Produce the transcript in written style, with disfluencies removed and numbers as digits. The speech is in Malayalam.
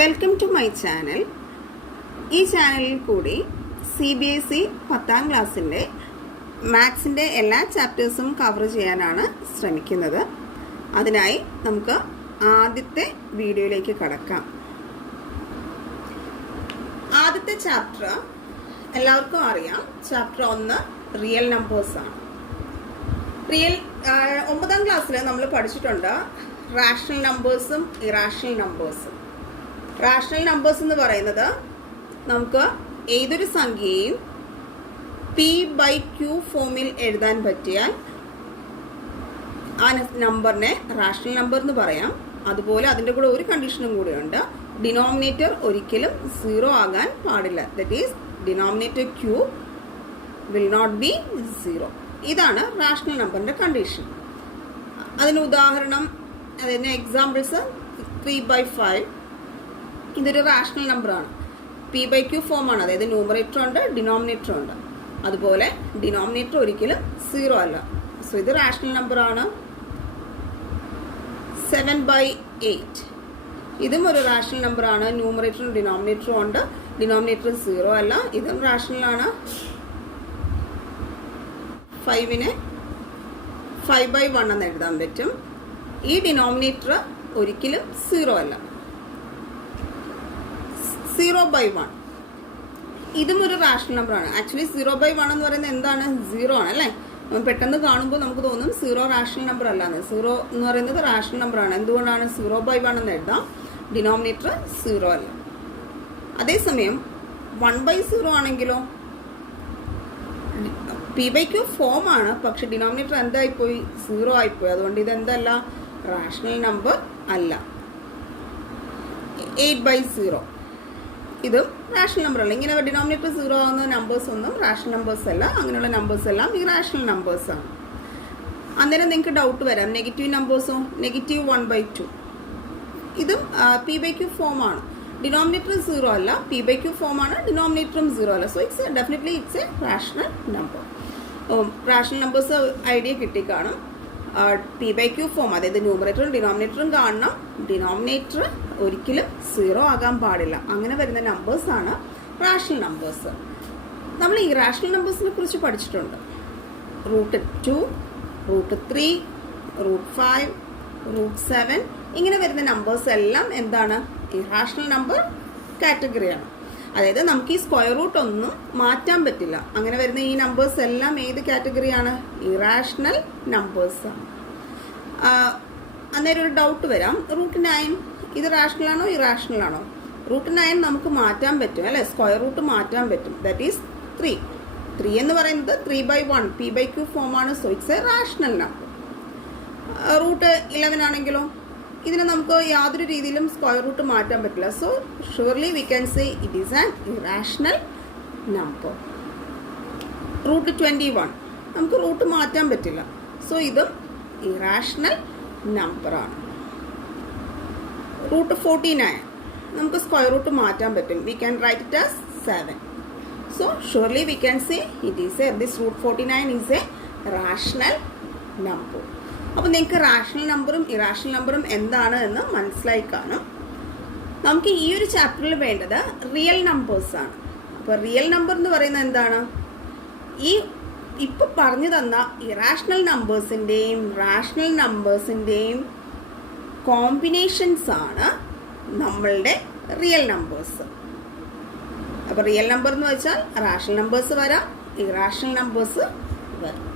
Welcome to my channel. ഈ ചാനലിൽ കൂടി CBSE 10ാം ക്ലാസ്സിൻ്റെ മാത്സിൻ്റെ എല്ലാ ചാപ്റ്റേഴ്സും കവർ ചെയ്യാനാണ് ശ്രമിക്കുന്നത്. അതിനായി നമുക്ക് ആദ്യത്തെ വീഡിയോയിലേക്ക് കടക്കാം. ആദ്യത്തെ ചാപ്റ്റർ എല്ലാവർക്കും അറിയാം. Chapter 1 real നമ്പേഴ്സാണ്. 9ാം ക്ലാസ്സിൽ നമ്മൾ പഠിച്ചിട്ടുണ്ട് റാഷണൽ നമ്പേഴ്സും ഇറാഷണൽ നമ്പേഴ്സും. റാഷണൽ നമ്പേഴ്സ് എന്ന് പറയുന്നത് നമുക്ക് ഏതൊരു സംഖ്യയും P/Q ഫോമിൽ എഴുതാൻ പറ്റിയാൽ ആ നമ്പറിനെ റാഷണൽ നമ്പർ എന്ന് പറയാം. അതുപോലെ അതിൻ്റെ കൂടെ ഒരു കണ്ടീഷനും കൂടെയുണ്ട്. ഡിനോമിനേറ്റർ ഒരിക്കലും 0 ആകാൻ പാടില്ല. That is denominator Q will not be 0. ഇതാണ് റാഷണൽ നമ്പറിൻ്റെ കണ്ടീഷൻ. അതിന് ഉദാഹരണം, അതിന് എക്സാമ്പിൾസ് 3/5. ഇതൊരു റാഷണൽ നമ്പറാണ്. P/Q ഫോമാണ്. അതായത് ന്യൂമറേറ്റർ ഉണ്ട്, ഡിനോമിനേറ്റർ ഉണ്ട്. അതുപോലെ ഡിനോമിനേറ്റർ ഒരിക്കലും 0 അല്ല. സോ ഇത് റാഷണൽ നമ്പറാണ്. 7/8 ഇതും ഒരു റാഷണൽ നമ്പറാണ്. ന്യൂമറേറ്ററും ഡിനോമിനേറ്ററും ഉണ്ട്. ഡിനോമിനേറ്റർ 0 അല്ല. ഇതും റാഷണലാണ്. 5നെ 5/1 എന്ന് എഴുതാൻ പറ്റും. ഈ ഡിനോമിനേറ്റർ ഒരിക്കലും 0 അല്ല. 0/1 ഇതും ഒരു റാഷണൽ നമ്പറാണ്. ആക്ച്വലി 0/1 എന്ന് പറയുന്നത് എന്താണ്? 0 ആണ് അല്ലേ? പെട്ടെന്ന് കാണുമ്പോൾ നമുക്ക് തോന്നും 0 റാഷണൽ നമ്പർ അല്ലാന്ന്. 0 എന്ന് പറയുന്നത് റാഷണൽ നമ്പറാണ്. എന്തുകൊണ്ടാണ്? 0/1 എന്ന് എഴുതാം. ഡിനോമിനേറ്റർ 0 അല്ല. അതേസമയം 1/0 ആണെങ്കിലോ P/Q ഫോമാണ്, പക്ഷെ ഡിനോമിനേറ്റർ എന്തായിപ്പോയി? 0 ആയിപ്പോയി. അതുകൊണ്ട് ഇതെന്തല്ല? റാഷണൽ നമ്പർ അല്ല. 8/0 ഇതും റാഷണൽ നമ്പർ അല്ല. ഇങ്ങനെ ഡിനോമിനേറ്റർ 0 ആകുന്ന നമ്പേഴ്സ് ഒന്നും റാഷണൽ നമ്പേഴ്സ് അല്ല. അങ്ങനെയുള്ള നമ്പേഴ്സ് എല്ലാം ഈ റാഷണൽ നമ്പേഴ്സാണ്. അന്നേരം നിങ്ങൾക്ക് ഡൗട്ട് വരാം, നെഗറ്റീവ് നമ്പേഴ്സോ? -1/2 ഇതും P/Q ഫോമാണ്. ഡിനോമിനേറ്റർ 0 അല്ല, P/Q ഫോമാണ്. ഡിനോമിനേറ്ററും 0 അല്ല. So definitely it's a rational number. Rational numbers idea കിട്ടിക്കാണും. P/Q ഫോം, അതായത് ന്യൂമറേറ്ററും ഡിനോമിനേറ്ററും കാണണം. ഡിനോമിനേറ്റർ ഒരിക്കലും 0 ആകാൻ പാടില്ല. അങ്ങനെ വരുന്ന നമ്പേഴ്സാണ് റാഷണൽ നമ്പേഴ്സ്. നമ്മൾ ഈ റാഷണൽ നമ്പേഴ്സിനെ കുറിച്ച് പഠിച്ചിട്ടുണ്ട്. √2, √3, √5, √7 ഇങ്ങനെ വരുന്ന നമ്പേഴ്സ് എല്ലാം എന്താണ്? ഇറാഷണൽ നമ്പർ കാറ്റഗറിയാണ്. അതായത് നമുക്ക് ഈ സ്ക്വയർ റൂട്ട് ഒന്നും മാറ്റാൻ പറ്റില്ല. അങ്ങനെ വരുന്ന ഈ നമ്പേഴ്സ് എല്ലാം ഏത് കാറ്റഗറിയാണ്? ഇറാഷണൽ നമ്പേഴ്സാണ്. അന്നേരം ഒരു ഡൗട്ട് വരാം, √9 ഇത് റാഷണൽ ആണോ ഇറാഷണൽ ആണോ? √9 നമുക്ക് മാറ്റാൻ പറ്റും അല്ലേ? സ്ക്വയർ റൂട്ട് മാറ്റാൻ പറ്റും. ദാറ്റ് ഈസ് 3 എന്ന് പറയുന്നത് 3/1 P/Q ഫോമാണ്. So it's a rational number. √11 ആണെങ്കിലോ ഇതിനെ നമുക്ക് യാതൊരു രീതിയിലും സ്ക്വയർ റൂട്ട് മാറ്റാൻ പറ്റില്ല. So surely we can say it is an irrational number. √21 നമുക്ക് റൂട്ട് മാറ്റാൻ പറ്റില്ല. സോ ഇതും ഇറാഷണൽ നമ്പറാണ്. √49 നമുക്ക് സ്ക്വയർ റൂട്ട് മാറ്റാൻ പറ്റും. We can write it as 7. So surely we can say it is this √49 is A rational number. അപ്പോൾ നിങ്ങൾക്ക് റാഷണൽ നമ്പറും ഇറാഷണൽ നമ്പറും എന്താണ് എന്ന് മനസ്സിലായി കാണും. നമുക്ക് ഈ ഒരു ചാപ്റ്ററിൽ വേണ്ടത് റിയൽ നമ്പേഴ്സാണ്. അപ്പോൾ റിയൽ നമ്പർ എന്ന് പറയുന്നത് എന്താണ്? ഈ ഇപ്പോൾ പറഞ്ഞു തന്ന ഇറാഷണൽ നമ്പേഴ്സിൻ്റെയും റാഷണൽ നമ്പേഴ്സിൻ്റെയും കോമ്പിനേഷൻസ് ആണ് നമ്മളുടെ റിയൽ നമ്പേഴ്സ്. അപ്പോൾ റിയൽ നമ്പർ എന്ന് വെച്ചാൽ റാഷണൽ നമ്പേഴ്സ് വരാം, ഇറാഷണൽ നമ്പേഴ്സ് വരാം.